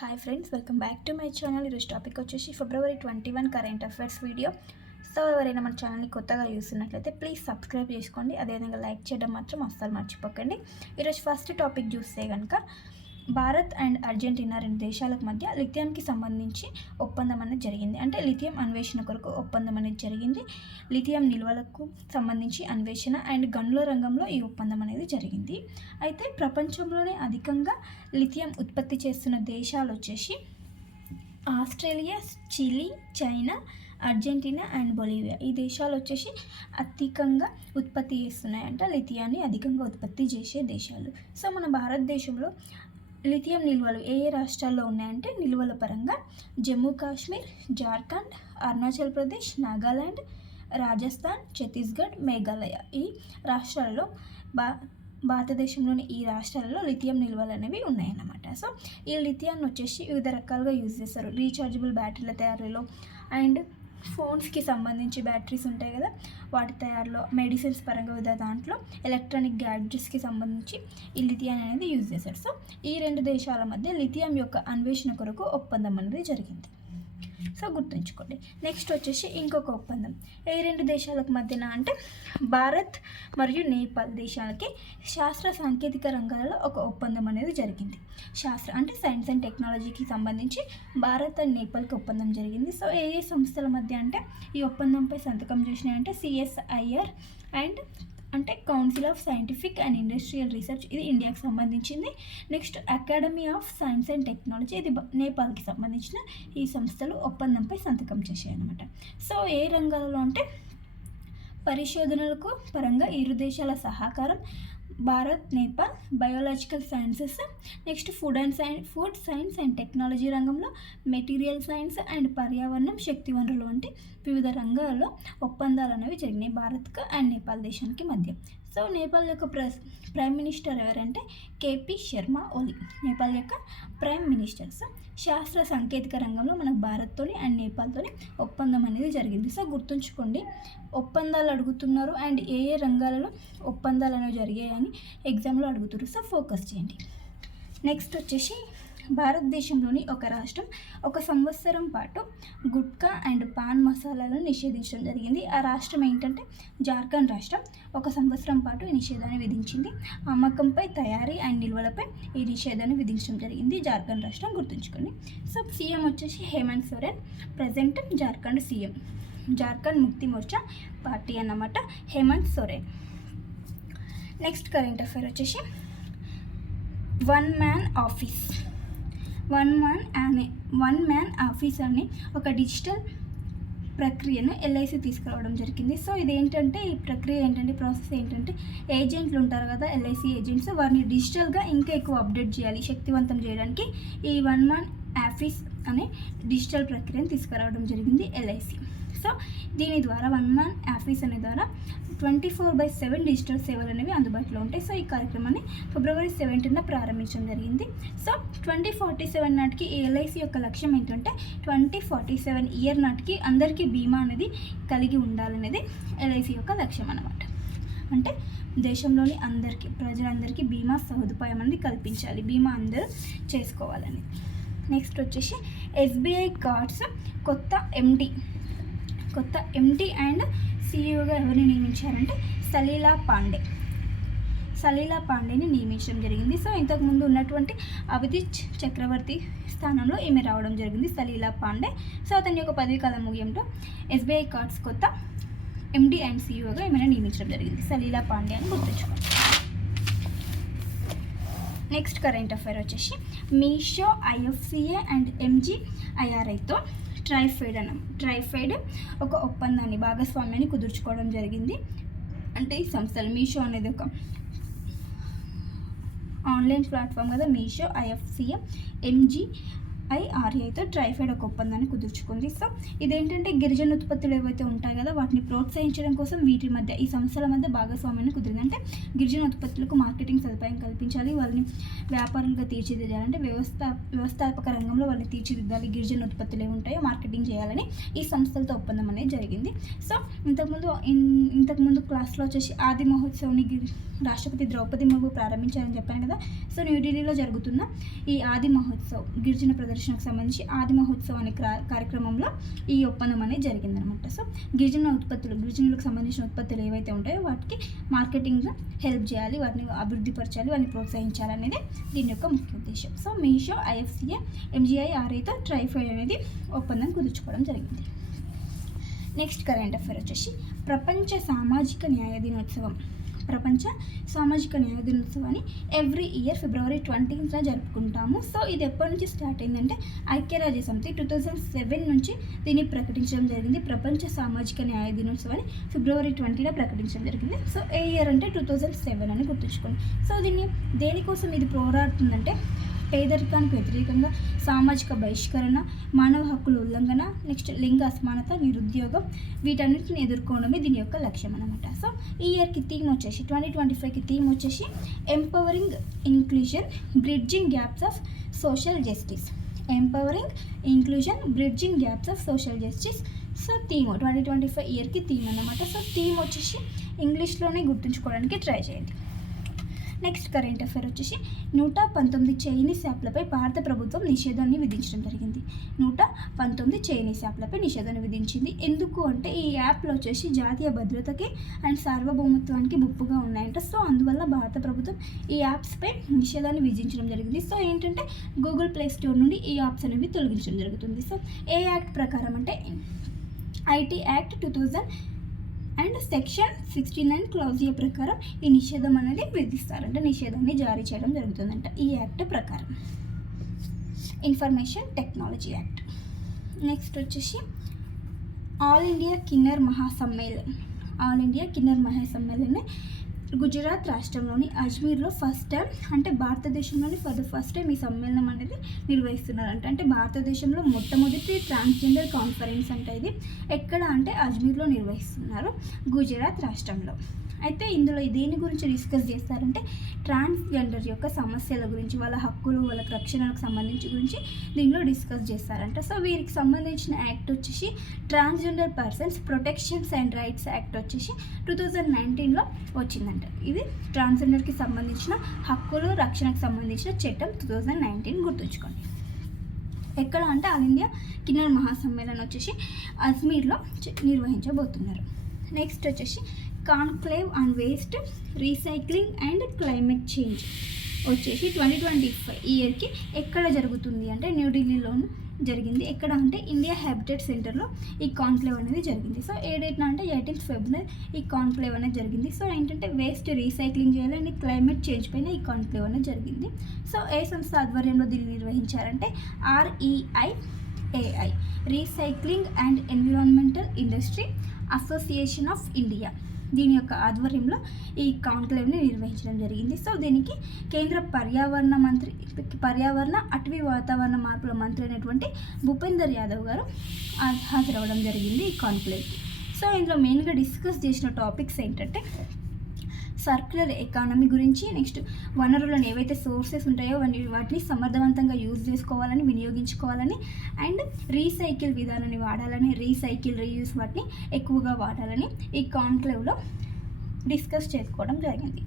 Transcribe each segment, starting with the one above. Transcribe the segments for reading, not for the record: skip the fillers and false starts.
Hi friends, welcome back to my channel. ఈరోజు topic వచ్చేసి February 21 current affairs video. So ఎవరైనా మన ఛానల్ని కొత్తగా చూస్తున్నట్లయితే ప్లీజ్ సబ్స్క్రైబ్ చేసుకోండి. అదేవిధంగా లైక్ చేయడం మాత్రం అస్సలు మర్చిపోకండి. ఈరోజు ఫస్ట్ టాపిక్ చూస్తే కనుక భారత్ అండ్ అర్జెంటీనా రెండు దేశాలకు మధ్య లిథియంకి సంబంధించి ఒప్పందం అనేది జరిగింది. అంటే లిథియం అన్వేషణ కొరకు ఒప్పందం అనేది జరిగింది. లిథియం నిల్వలకు సంబంధించి అన్వేషణ అండ్ గనుల రంగంలో ఈ ఒప్పందం అనేది జరిగింది. అయితే ప్రపంచంలోనే అధికంగా లిథియం ఉత్పత్తి చేస్తున్న దేశాలు వచ్చేసి Australia, Chile, China, Argentina and Bolivia. ఈ దేశాలు వచ్చేసి అధికంగా ఉత్పత్తి చేస్తున్నాయంట. లిథియాన్ని అధికంగా ఉత్పత్తి చేసే దేశాలు. సో మన భారతదేశంలో లిథియం నిల్వలు ఏ రాష్ట్రాల్లో ఉన్నాయంటే నిల్వల పరంగా జమ్మూ కాశ్మీర్, జార్ఖండ్, అరుణాచల్ ప్రదేశ్, నాగాల్యాండ్, రాజస్థాన్, ఛత్తీస్గఢ్, మేఘాలయ ఈ రాష్ట్రాల్లో భారతదేశంలోని ఈ రాష్ట్రాలలో లిథియం నిల్వలు అనేవి ఉన్నాయన్నమాట. సో ఈ లిథియాన్ని వచ్చేసి వివిధ రకాలుగా యూజ్ చేస్తారు. రీఛార్జబుల్ బ్యాటరీల తయారీలో అండ్ ఫోన్స్కి సంబంధించి బ్యాటరీస్ ఉంటాయి కదా, వాటి తయారులో, మెడిసిన్స్ పరంగా వివిధ దాంట్లో, ఎలక్ట్రానిక్ గ్యాడ్జెట్స్కి సంబంధించి ఈ లిథియం అనేది యూజ్ చేశారు. సో ఈ రెండు దేశాల మధ్య లిథియం యొక్క అన్వేషణ కొరకు ఒప్పందం అనేది జరిగింది. సో గుర్తుంచుకోండి. నెక్స్ట్ వచ్చేసి ఇంకొక ఒప్పందం ఏ రెండు దేశాలకు మధ్యన అంటే భారత్ మరియు నేపాల్ దేశాలకి శాస్త్ర సాంకేతిక రంగాలలో ఒక ఒప్పందం అనేది జరిగింది. అంటే సైన్స్ అండ్ టెక్నాలజీకి సంబంధించి భారత్ అండ్ నేపాల్కి ఒప్పందం జరిగింది. సో ఏ సంస్థల మధ్య అంటే ఈ ఒప్పందంపై సంతకం చేసినాయంటే CSIR అండ్ అంటే council of scientific and industrial research, ఇది ఇండియాకి సంబంధించింది. Next academy of science and technology, ఇది నేపాల్కి సంబంధించిన ఈ సంస్థలు ఒప్పందంపై సంతకం చేశాయన్నమాట. సో ఏ రంగాలలో అంటే పరిశోధనలకు పరంగా ఇరు దేశాల సహకారం, Bharat Nepal biological sciences, next food science and technology రంగంలో, మెటీరియల్ సైన్స్ అండ్ పర్యావరణం, శక్తి వనరులు వంటి వివిధ రంగాల్లో ఒప్పందాలు అనేవి జరిగినాయి భారత్కు అండ్ నేపాల్ దేశానికి మధ్య. సో నేపాల్ యొక్క ప్రైమ్ మినిస్టర్ ఎవరంటే KP శర్మా ఓలీ, నేపాల్ యొక్క ప్రైమ్ మినిస్టర్. సో శాస్త్ర సాంకేతిక రంగంలో మనకు భారత్తోని అండ్ నేపాల్తోని ఒప్పందం అనేది జరిగింది. సో గుర్తుంచుకోండి, ఒప్పందాలు అడుగుతున్నారు అండ్ ఏ రంగాలలో ఒప్పందాలు అనేవి జరిగాయని ఎగ్జామ్లో అడుగుతారు. సో ఫోకస్ చేయండి. నెక్స్ట్ వచ్చేసి భారతదేశంలోని ఒక రాష్ట్రం 1 సంవత్సరం పాటు గుట్కా అండ్ పాన్ మసాలాలను నిషేధించడం జరిగింది. ఆ రాష్ట్రం ఏంటంటే జార్ఖండ్ రాష్ట్రం 1 సంవత్సరం పాటు ఈ నిషేధాన్ని విధించింది. అమ్మకంపై, తయారీ అండ్ నిల్వలపై ఈ నిషేధాన్ని విధించడం జరిగింది జార్ఖండ్ రాష్ట్రం, గుర్తుంచుకోండి. సో సీఎం వచ్చేసి Hemant Soren, present Jharkhand CM, Jharkhand Mukti Morcha party అన్నమాట Hemant Soren. Next current affair వచ్చేసి వన్ మ్యాన్ ఆఫీస్ అనే ఒక డిజిటల్ ప్రక్రియను LIC తీసుకురావడం జరిగింది. సో ఇదేంటంటే ఈ ప్రక్రియ ఏంటంటే ప్రాసెస్ ఏంటంటే ఏజెంట్లు ఉంటారు కదా, LIC ఏజెంట్స్, వారిని డిజిటల్గా ఇంకా ఎక్కువ అప్డేట్ చేయాలి, శక్తివంతం చేయడానికి ఈ వన్ మ్యాన్ ఆఫీస్ అనే డిజిటల్ ప్రక్రియను తీసుకురావడం జరిగింది LIC. సో దీని ద్వారా వన్ మ్యాన్ ఆఫీస్ అనే ద్వారా 24/7 డిజిటల్ సేవలు అనేవి అందుబాటులో ఉంటాయి. సో ఈ కార్యక్రమాన్ని February 17న ప్రారంభించడం జరిగింది. సో 2047 నాటికి ఈ LIC యొక్క లక్ష్యం ఏంటంటే 2047 ఇయర్ నాటికి అందరికీ బీమా అనేది కలిగి ఉండాలనేది LIC యొక్క లక్ష్యం అన్నమాట. అంటే దేశంలోని ప్రజలందరికీ బీమా సదుపాయం అనేది కల్పించాలి, బీమా అందరూ చేసుకోవాలని. నెక్స్ట్ వచ్చేసి SBI కార్డ్స్ కొత్త MD అండ్ CEOగా ఎవరిని నియమించారంటే సలీలా పాండేని నియమించడం జరిగింది. సో ఇంతకుముందు ఉన్నటువంటి అభిజిత్ చక్రవర్తి స్థానంలో ఈమె రావడం జరిగింది, సలీలా పాండే. సో అతని యొక్క పదవీ కాలం ముగియంతో SBI కార్డ్స్ కొత్త MD అండ్ CEOగా ఈమెను నియమించడం జరిగింది, సలీలా పాండే అని గుర్తుంచుకోండి. నెక్స్ట్ కరెంట్ అఫైర్ వచ్చేసి మీషో, IFCA అండ్ MGIRIతో ట్రైఫెడ్ ఒక ఒప్పందాన్ని, భాగస్వామ్యాన్ని కుదుర్చుకోవడం జరిగింది. అంటే ఈ సంస్థలు, మీషో అనేది ఒక ఆన్లైన్ ప్లాట్ఫామ్ కదా, మీషో, IFCA, MGIRAతో ట్రైఫెడ్ ఒక ఒప్పందాన్ని కుదుర్చుకుంది. సో ఇదేంటంటే గిరిజన ఉత్పత్తులు ఏవైతే ఉంటాయి కదా వాటిని ప్రోత్సహించడం కోసం వీటి మధ్య ఈ సంస్థల మధ్య భాగస్వామ్యాన్ని కుదిరింది. అంటే గిరిజన ఉత్పత్తులకు మార్కెటింగ్ సదుపాయం కల్పించాలి, వాళ్ళని వ్యాపారులుగా తీర్చిదిద్దాలి, అంటే వ్యవస్థాపక రంగంలో వాళ్ళని తీర్చిదిద్దాలి, గిరిజన ఉత్పత్తులు ఏముంటాయో మార్కెటింగ్ చేయాలని ఈ సంస్థలతో ఒప్పందం అనేది జరిగింది. సో ఇంతకుముందు క్లాస్లో వచ్చేసి ఆది మహోత్సవ్ని రాష్ట్రపతి ద్రౌపది ముర్ము ప్రారంభించారని చెప్పాను కదా. సో న్యూఢిల్లీలో జరుగుతున్న ఈ ఆది మహోత్సవ్ గిరిజన ప్రదర్శనకు సంబంధించి ఆది మహోత్సవ్ అనే కార్యక్రమంలో ఈ ఒప్పందం అనేది జరిగిందనమాట. సో గిరిజనులకు సంబంధించిన ఉత్పత్తులు ఏవైతే ఉంటాయో వాటికి మార్కెటింగ్ హెల్ప్ చేయాలి, వాటిని అభివృద్ధిపరచాలి, వాటిని ప్రోత్సహించాలి అనేది దీని యొక్క ముఖ్య ఉద్దేశం. సో మీషో, IFCA, MGIRAతో ట్రైఫెడ్ అనేది ఒప్పందం కుదుర్చుకోవడం జరిగింది. నెక్స్ట్ కరెంట్ అఫైర్ వచ్చేసి ప్రపంచ సామాజిక న్యాయ దినోత్సవాన్ని ఎవ్రీ ఇయర్ ఫిబ్రవరి 20న జరుపుకుంటాము. సో ఇది ఎప్పటి నుంచి స్టార్ట్ అయిందంటే ఐక్యరాజ్య సమితి 2007 నుంచి దీన్ని ప్రకటించడం జరిగింది. ప్రపంచ సామాజిక న్యాయ దినోత్సవాన్ని ఫిబ్రవరి 20న ప్రకటించడం జరిగింది. సో ఏ ఇయర్ అంటే 2007 అని గుర్తుంచుకోండి. సో దీన్ని దేనికోసం ఇది పోరాడుతుందంటే పేదరికానికి వ్యతిరేకంగా, సామాజిక బహిష్కరణ, మానవ హక్కుల ఉల్లంఘన, నెక్స్ట్ లింగ అసమానత, నిరుద్యోగం, వీటన్నిటిని ఎదుర్కోవడమే దీని యొక్క లక్ష్యం అనమాట. సో ఈ ఇయర్కి థీమ్ వచ్చేసి 2025కి థీమ్ వచ్చేసి empowering inclusion bridging gaps of social justice. So theme 2025 ఇయర్కి థీమ్ అన్నమాట. సో థీమ్ వచ్చేసి ఇంగ్లీష్లోనే గుర్తుంచుకోవడానికి ట్రై చేయండి. నెక్స్ట్ కరెంట్ అఫైర్ వచ్చేసి 119 చైనీస్ యాప్లపై భారత ప్రభుత్వం నిషేధాన్ని విధించడం జరిగింది. 119 చైనీస్ యాప్లపై నిషేధాన్ని విధించింది. ఎందుకు అంటే ఈ యాప్లు వచ్చేసి జాతీయ భద్రతకి అండ్ సార్వభౌమత్వానికి ముప్పుగా ఉన్నాయంట. సో అందువల్ల భారత ప్రభుత్వం ఈ యాప్స్పై నిషేధాన్ని విధించడం జరిగింది. సో ఏంటంటే గూగుల్ ప్లే స్టోర్ నుండి ఈ యాప్స్ అనేవి తొలగించడం జరుగుతుంది. సో ఏ యాక్ట్ ప్రకారం అంటే IT act 2000 and section 69 clause ఏ ప్రకారం ఈ నిషేధం అనేది విధిస్తారంటే నిషేధాన్ని జారీ చేయడం జరుగుతుందంట ఈ యాక్ట్ ప్రకారం. Information technology act. నెక్స్ట్ వచ్చేసి ఆల్ ఇండియా కిన్నర్ మహాసమ్మేళన్ గుజరాత్ రాష్ట్రంలోని అజ్మీర్లో ఫస్ట్ టైం, అంటే భారతదేశంలోని ఫర్ ద ఫస్ట్ టైం ఈ సమ్మేళనం అనేది నిర్వహిస్తున్నారంట. అంటే భారతదేశంలో మొట్టమొదటి ట్రాన్స్జెండర్ కాన్ఫరెన్స్ అంటే ఇది ఎక్కడ అంటే అజ్మీర్లో నిర్వహిస్తున్నారు, గుజరాత్ రాష్ట్రంలో. అయితే ఇందులో దేని గురించి డిస్కస్ చేస్తారంటే ట్రాన్స్జెండర్ యొక్క సమస్యల గురించి, వాళ్ళ హక్కులు, వాళ్ళ రక్షణలకు సంబంధించి గురించి దీనిలో డిస్కస్ చేస్తారంట. సో వీరికి సంబంధించిన యాక్ట్ వచ్చేసి transgender persons protections and rights act వచ్చేసి 2019లో వచ్చిందంట. ఇది ట్రాన్స్జెండర్కి సంబంధించిన హక్కులు, రక్షణకు సంబంధించిన చట్టం 2019 గుర్తుంచుకోండి. ఎక్కడ అంటే ఆల్ ఇండియా కిన్నర్ మహాసమ్మేళనం వచ్చేసి అజ్మీర్లో నిర్వహించబోతున్నారు. నెక్స్ట్ వచ్చేసి conclave on waste recycling and climate change వచ్చేసి 2025 ఇయర్కి ఎక్కడ జరుగుతుంది అంటే న్యూఢిల్లీలో జరిగింది. ఎక్కడ అంటే ఇండియా హ్యాబిటేట్ సెంటర్లో ఈ కాన్క్లేవ్ అనేది జరిగింది. సో ఏ డేట్న అంటే 18 ఫిబ్రవరి ఈ కాన్క్లేవ్ అనేది జరిగింది. సో ఏంటంటే వేస్ట్ రీసైక్లింగ్ చేయాలి అండ్ క్లైమేట్ చేంజ్ పైన ఈ కాన్క్లేవ్ అనేది జరిగింది. సో ఏ సంస్థ ఆధ్వర్యంలో దీన్ని నిర్వహించారంటే REIAI recycling and environmental industry association of India దీని యొక్క ఆధ్వర్యంలో ఈ కాన్క్లేవ్ని నిర్వహించడం జరిగింది. సో దీనికి కేంద్ర పర్యావరణ అటవీ వాతావరణ మార్పుల మంత్రి అయినటువంటి భూపేందర్ యాదవ్ గారు హాజరవ్వడం జరిగింది ఈ కాన్క్లేవ్కి. సో ఇందులో మెయిన్గా డిస్కస్ చేసిన టాపిక్స్ ఏంటంటే సర్క్యులర్ ఎకానమీ గురించి, నెక్స్ట్ వనరులను ఏవైతే సోర్సెస్ ఉంటాయో వాటిని సమర్థవంతంగా యూజ్ చేసుకోవాలని, వినియోగించుకోవాలని, అండ్ రీసైకిల్ విధానాన్ని వాడాలని, రీయూస్ వాటిని ఎక్కువగా వాడాలని ఈ కాన్క్లేవ్లో డిస్కస్ చేసుకోవడం జరిగింది.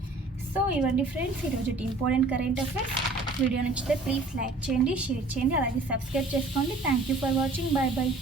సో ఇవన్నీ ఫ్రెండ్స్ ఈరోజు ఇంపార్టెంట్ కరెంట్ అఫైర్స్. వీడియో నచ్చితే ప్లీజ్ లైక్ చేయండి, షేర్ చేయండి, అలాగే సబ్స్క్రైబ్ చేసుకోండి. Thank you for watching. Bye bye.